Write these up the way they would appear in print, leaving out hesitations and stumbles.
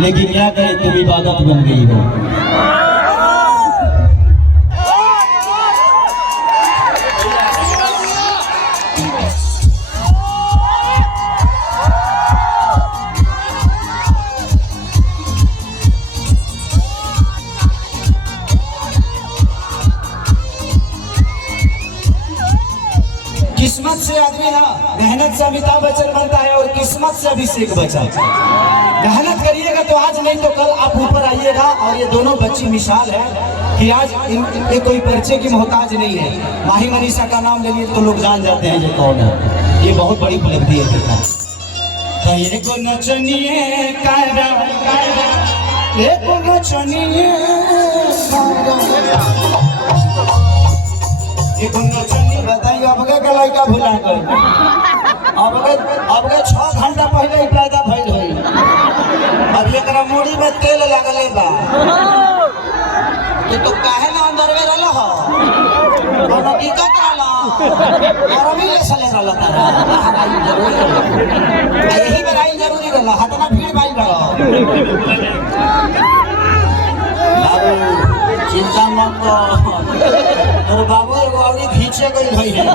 लेकिन क्या करे तुम इबादत बन गई हो। किस्मत से आदमी ना, मेहनत से अमिताभ बच्चन बनता है और किस्मत से अभिषेक बच्चन। मेहनत करिएगा तो आज नहीं तो कल आप ऊपर आइएगा। और ये दोनों बच्ची मिसाल है कि आज इनके कोई परिचय की मोहताज नहीं है। माही मनीषा का नाम ले लिए तो लोग जान जाते हैं ये कौन है। ये बहुत बड़ी उपलब्धि है पिता। एको नचनिए कायरा, एको नचनिए बताइए अब के लड़का भुला गए। अब के 6 घंटा पहले ही पैदा भइल होई। अब एकरा मुड़ी में तेल लगले बा। ये तो काहे ना अंदर में रहल हो कोनो दिक्कत रहल और अभी ले चले रहल तारा हराई जरूरी यही बेराई जरूरी रहल हतना भीड़ भाई बा। चिंता मत कर बाबू एगो औरी खींचे गई भई है।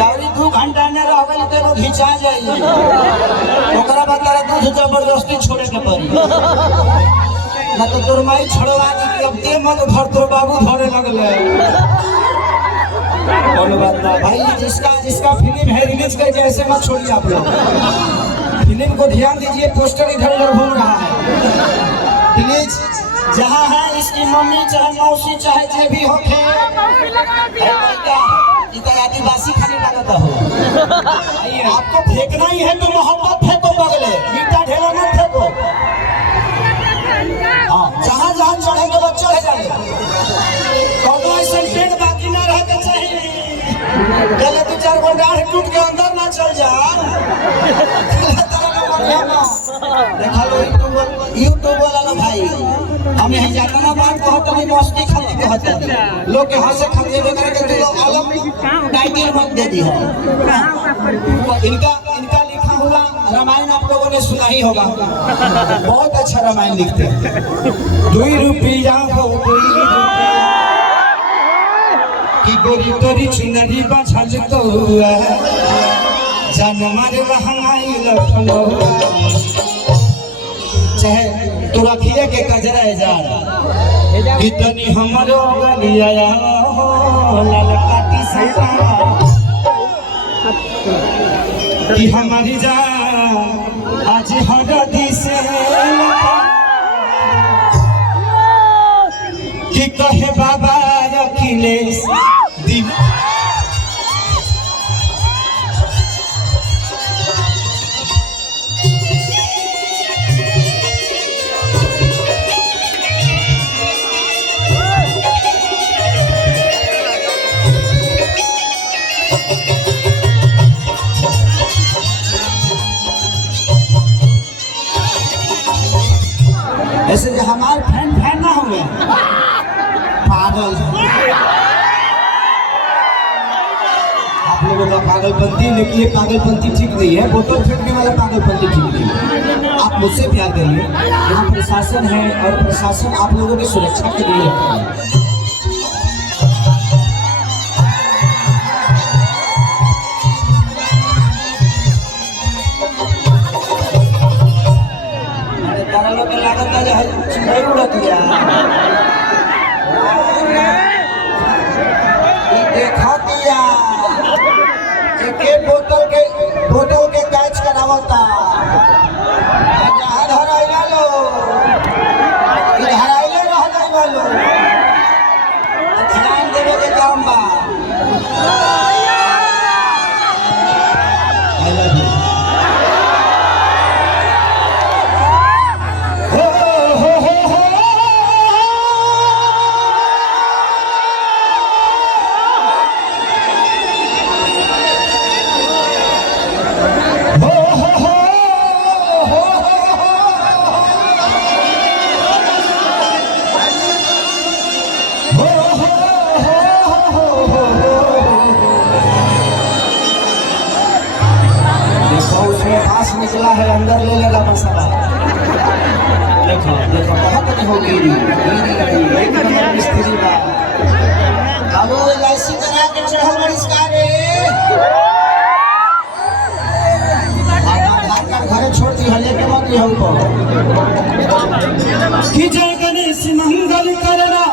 औरी 2 घंटा ने रह गई तो एगो खींचा जाई। ओकरा बाद तारा दूध जबरदस्ती छोड़े के पड़ी ना तो तोर माई छोड़वा दी कि अब ते मन धर तोर बाबू धरे लगले। कोनो बात ना भाई, जिसका फिल्म है रिलीज करके ऐसे मत छोड़िए आप लोग। फिल्म को ध्यान दीजिए, पोस्टर इधर उधर घूम रहा है। प्लीज जहाँ है इसकी मम्मी चाहे मौसी चाहे जे भी हो आदिवासी खाने लगता हो। आपको फेंकना ही है तो मोहब्बत फेंको, बगले ईटा ढेला न फेंको। जहाँ जहाँ चढ़े के बाद चढ़े जाए। कौनो ऐसा पेट बाकी ना रह के चाहिए गले 2-4 गो डाढ़ टूट के अंदर ना चल जा। देखा लो यूट्यूब वाला भाई, हम यही जाता ना बात कहते नहीं मस्ती खाती कहते लोग के हंसे खाते वगैरह के तो अलग टाइटल मत दे दी है। इनका लिखा हुआ रामायण आप लोगों ने सुना ही होगा। बहुत अच्छा रामायण लिखते हैं। 2 रुपया हो कि गोरी तोरी चुनरी बाझल तो जान मारे रहनाई लखनो चाहे तू रखिए के कजरा जा इतनी हमरो गलिया हो लाल काटी सका कि हमारी जा आज हरदी से कि कहे बाबा अखिलेश दिल ऐसे जो हमारे फैन ना हुए पागल। आप लोगों का पागलपंती, लेकिन ये पागलपंती ठीक नहीं है। बोतल फेंकने वाला पागलपंती ठीक नहीं है। आप मुझसे प्यार करिए। यहाँ प्रशासन है और प्रशासन आप लोगों की सुरक्षा के लिए रखा है। लागत है चिड़ै उड़त गया। देखा दिया बोतल के कैच करावता जहाँ धराइला लो धराइले रह जाइबा लो। ध्यान देवे के काम बा। निकला है अंदर ले लेगा मसाला। देखो देखो बहुत नहीं हो गिरी एक नंबर मिस्त्री बा बाबू एलआईसी करा के चढ़ल बरिष्कार रे आधार कार्ड घरे छोड़ दी हले के मत लियो ऊपर कि जय गणेश मंगल करना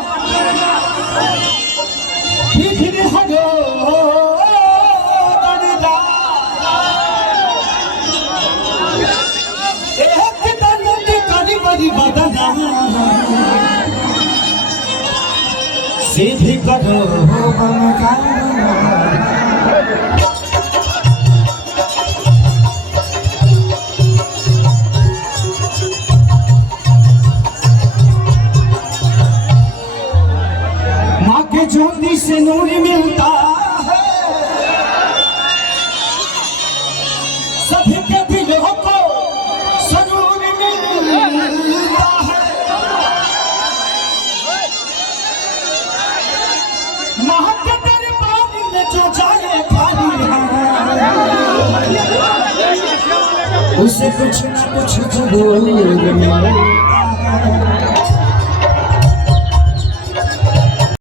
विघ्न हरो गणदा एक दंड करी बड़ी बदना सिद्धि करो बनका माँ के ज्योति से नूर मिलता है सभी के दिलों को सरूर मिलता है माँ के दरबार में जो जाए खाली उसे कुछ न कुछ जरूर मिलता है।